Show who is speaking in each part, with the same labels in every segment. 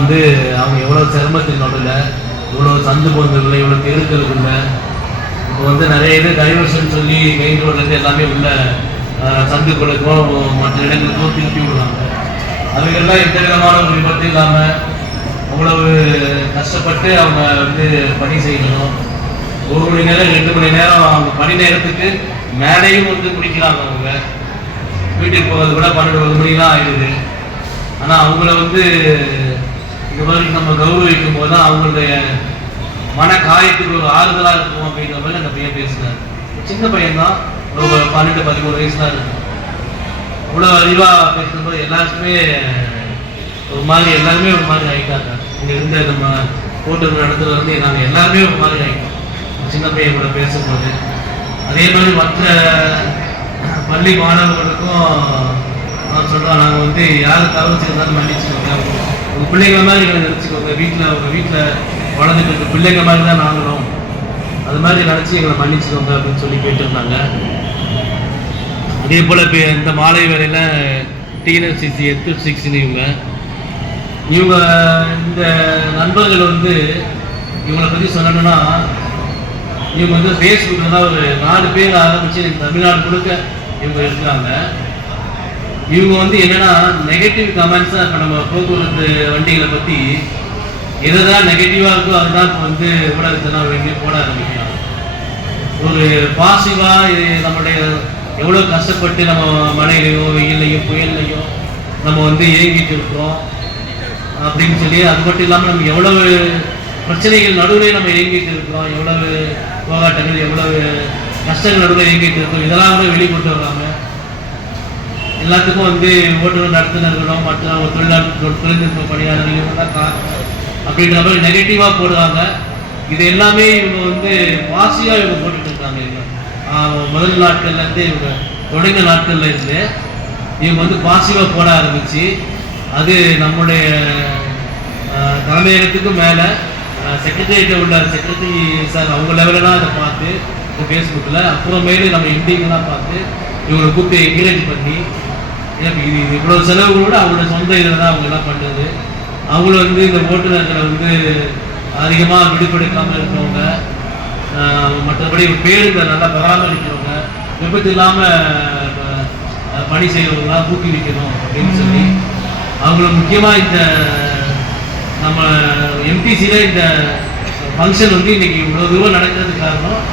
Speaker 1: வந்து அவங்க எவ்வளோ சிரமத்தின் நடுவில் இவ்வளோ சந்து போந்ததில்லை இவ்வளோ தெருக்களுக்குள்ள இப்போ வந்து நிறைய இது டைவர்ஷன் சொல்லி மெயின் ரோட்லேருந்து எல்லாமே உள்ள அஹ், சந்துக்களுக்கும் மற்ற இடங்களுக்கும் திருப்பி விடுவாங்க அவைகள்லாம் எந்த விதமான ஒரு விபத்து இல்லாமல் அவ்வளவு கஷ்டப்பட்டு அவங்க வந்து பணி செய்யணும். ஒரு மணி நேரம் ரெண்டு மணி நேரம் அவங்க பணி நேரத்துக்கு மேலேயும் வந்து குடிக்கிறாங்க அவங்க. வீட்டுக்கு போகிறது கூட பன்னெண்டு ஒரு மணிலாம் ஆயிடுது. ஆனால் அவங்கள வந்து இந்த மாதிரி நம்ம கௌரவிக்கும் போது தான் அவங்களுடைய மன காயத்துக்கு ஒரு ஆறுதலாக இருக்கும் அப்படின்ற மாதிரி அந்த பையன் பேசினார். சின்ன பையன் தான் ஒரு பன்னெண்டு பதிமூணு வயசு தான் இருக்கும் இவ்வளோ அறிவாக பேசும்போது எல்லாருக்குமே ஒரு மாதிரி எல்லாருமே ஒரு மாதிரி ஆகிட்டாங்க இங்கே இருந்த நம்ம போட்டு நடத்துல இருந்து நாங்கள் எல்லாருமே ஒரு மாதிரி ஆகிட்டோம் சின்ன பையன் கூட பேசும்போது. அதே மாதிரி மற்ற பள்ளி மாணவர்களுக்கும் நான் சொல்கிறோம் நாங்கள் வந்து யார் தவறு செய்தாலும் மன்னிச்சுக்கோங்க. உங்கள் பிள்ளைங்க மாதிரி எங்களை நினச்சிக்கோங்க. வீட்டில் உங்கள் வீட்டில் வளர்ந்துட்டு இருக்க பிள்ளைங்க மாதிரி தான் நாங்களும். அது மாதிரி நினச்சி எங்களை மன்னிச்சுக்கோங்க அப்படின்னு சொல்லி கேட்டிருந்தாங்க. அதே போல் இப்போ இந்த மாலை வேலையில் டிஎன்எஃப்சிசி எத்து சிக்ஸ்னு இவங்க இவங்க இந்த நண்பர்கள் வந்து இவங்களை பற்றி சொல்லணும்னா இவங்க வந்து ஃபேஸ்புக்கில் தான் ஒரு நாலு பேர் ஆரம்பித்து தமிழ்நாடு முழுக்க இவங்க இருக்காங்க. இவங்க வந்து என்னன்னா நெகட்டிவ் கமெண்ட்ஸாக இப்போ நம்ம போக்குவரத்து வண்டிகளை பற்றி எதுதான் நெகட்டிவாக இருக்கோ அதுதான் இப்போ வந்து ஊடகத்தெல்லாம் வெளியே போட ஆரம்பிக்கலாம் ஒரு பாசிட்டிவாக இது நம்மளுடைய எவ்வளோ கஷ்டப்பட்டு நம்ம மழையிலையோ வெயில்லையோ புயல்லையோ நம்ம வந்து இயங்கிட்டு இருக்கிறோம் அப்படின்னு சொல்லி அது மட்டும் இல்லாமல் நம்ம எவ்வளவு பிரச்சனைகள் நடுவில் நம்ம இயங்கிட்டு இருக்கிறோம் எவ்வளவு போராட்டங்கள் எவ்வளவு கஷ்டங்கள் நடுவில் இயங்கிட்டு இருக்கோம் இதெல்லாம் கூட வெளிக்கொண்டு வராமல் எல்லாத்துக்கும் வந்து ஓட்டுநர் நடத்துனர்களும் மற்ற தொழிலாளர் தொழில்நுட்ப பணியாளர்கள் அப்படின்ற மாதிரி நெகட்டிவாக போடுறாங்க. இது எல்லாமே இவங்க வந்து வாசியாக இவங்க போட்டுட்டு இருக்காங்க இவங்க. முதல் நாட்கள்லேருந்து இவங்க தொடங்க நாட்கள்ல இருந்து இவங்க வந்து பாசிவாக போட ஆரம்பிச்சு அது நம்முடைய தலைமையகத்துக்கும் மேலே செக்ரட்டரியேட்டை உள்ள செக்ரட்டரி சார் அவங்க லெவலெலாம் அதை பார்த்து இந்த ஃபேஸ்புக்கில் அப்புறமேலு நம்ம இண்டிங்கெல்லாம் பார்த்து இவங்களை கூப்பிட்டு என்கரேஜ் பண்ணி ஏன் இது இவ்வளோ செலவுகளோட அவங்களோட சொந்த இதில் தான் அவங்க எல்லாம் பண்ணுறது அவங்களும் வந்து இந்த ஓட்டுநர்களை வந்து அதிகமாக விடுபடுக்காமல் இருக்கிறவங்க மற்றபடி பேருந்தை நல்லா பராமரிக்கிறவங்க விபத்து இல்லாமல் பணி செய்கிறவங்களாம் ஊக்குவிக்கணும் அப்படின்னு சொல்லி அவங்கள முக்கியமாக இந்த நம்ம எம்டிசியில் இந்த ஃபங்க்ஷன் வந்து இன்றைக்கி இவ்வளோ தூரம் நடக்கிறதுக்கு காரணம்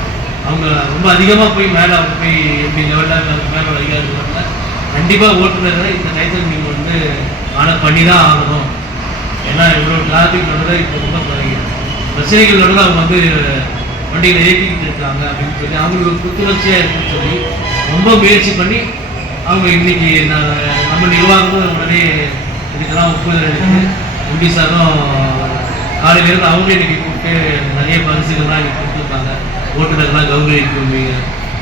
Speaker 1: அவங்க ரொம்ப அதிகமாக போய் மேலே அவங்க போய் எம்பி லெவலில் மேலே அதிகாரிகள் கண்டிப்பாக ஓட்டுநர்களை இந்த டயத்தில் நீங்கள் வந்து ஆனால் பண்ணி தான் ஆகணும். ஏன்னா இவ்வளோ டிராஃபிக் நடுவில் இப்போ ரொம்ப ப- பிரச்சனைகள் நடுவில் அவங்க வந்து வண்டியில் ஏற்றிக்கிட்டு இருக்காங்க அப்படின்னு சொல்லி அவங்களுக்கு ஒரு புத்துணர்ச்சியாக இருக்குன்னு சொல்லி ரொம்ப முயற்சி பண்ணி அவங்க இன்னைக்கு நான் நம்ம நிர்வாகமும் உடனே இதுக்கெல்லாம் ஒப்புதல் எடுத்து உண்டி சாரும் காலையிலேருந்து அவங்க இன்னைக்கு கூப்பிட்டு பரிசுகள்லாம் இன்னைக்கு கொடுத்துருக்காங்க ஓட்டுநர்லாம் கௌரவிக்கும்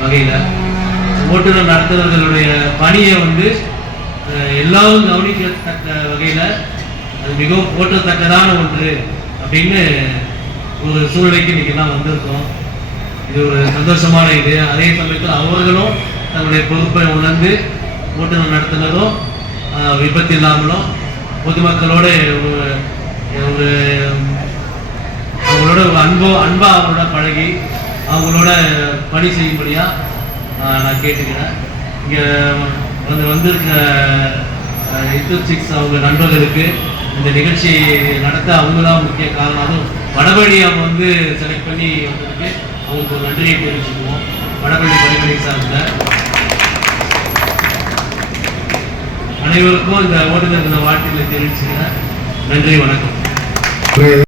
Speaker 1: வகையில். ஓட்டுநர் நடத்துனர்களுடைய பணியை வந்து எல்லாரும் கவனிக்கத்தக்க வகையில் அது மிகவும் போற்றத்தக்கதான ஒன்று அப்படின்னு ஒரு சூழ்நிலைக்கு இன்னைக்கு எல்லாம் வந்திருக்கோம் இது ஒரு சந்தோஷமான இது. அதே சமயத்தில் அவர்களும் தன்னுடைய பொறுப்பை உணர்ந்து ஓட்டுநர் நடத்துனதும் விபத்து இல்லாமலும் பொதுமக்களோட ஒரு ஒரு அவங்களோட ஒரு அன்போ அன்பா அவங்களோட பழகி அவங்களோட பணி செய்யும்படியா நான் கேட்டுக்கிறேன். இங்கே வந்து வந்திருக்க இத்து சிக்ஸ் அவங்க நண்பர்களுக்கு இந்த நிகழ்ச்சி நடத்த அவங்க தான் முக்கிய காரணம் அதுவும் வடபழனி அவங்க வந்து செலக்ட் பண்ணி வந்ததுக்கு அவங்களுக்கு ஒரு நன்றியை தெரிவிச்சுக்குவோம். வடபழனி பணிமனை சார்ந்த அனைவருக்கும் இந்த ஓட்டுநர் தின வாழ்த்துக்களை தெரிவிச்சுக்கிறேன். நன்றி வணக்கம்.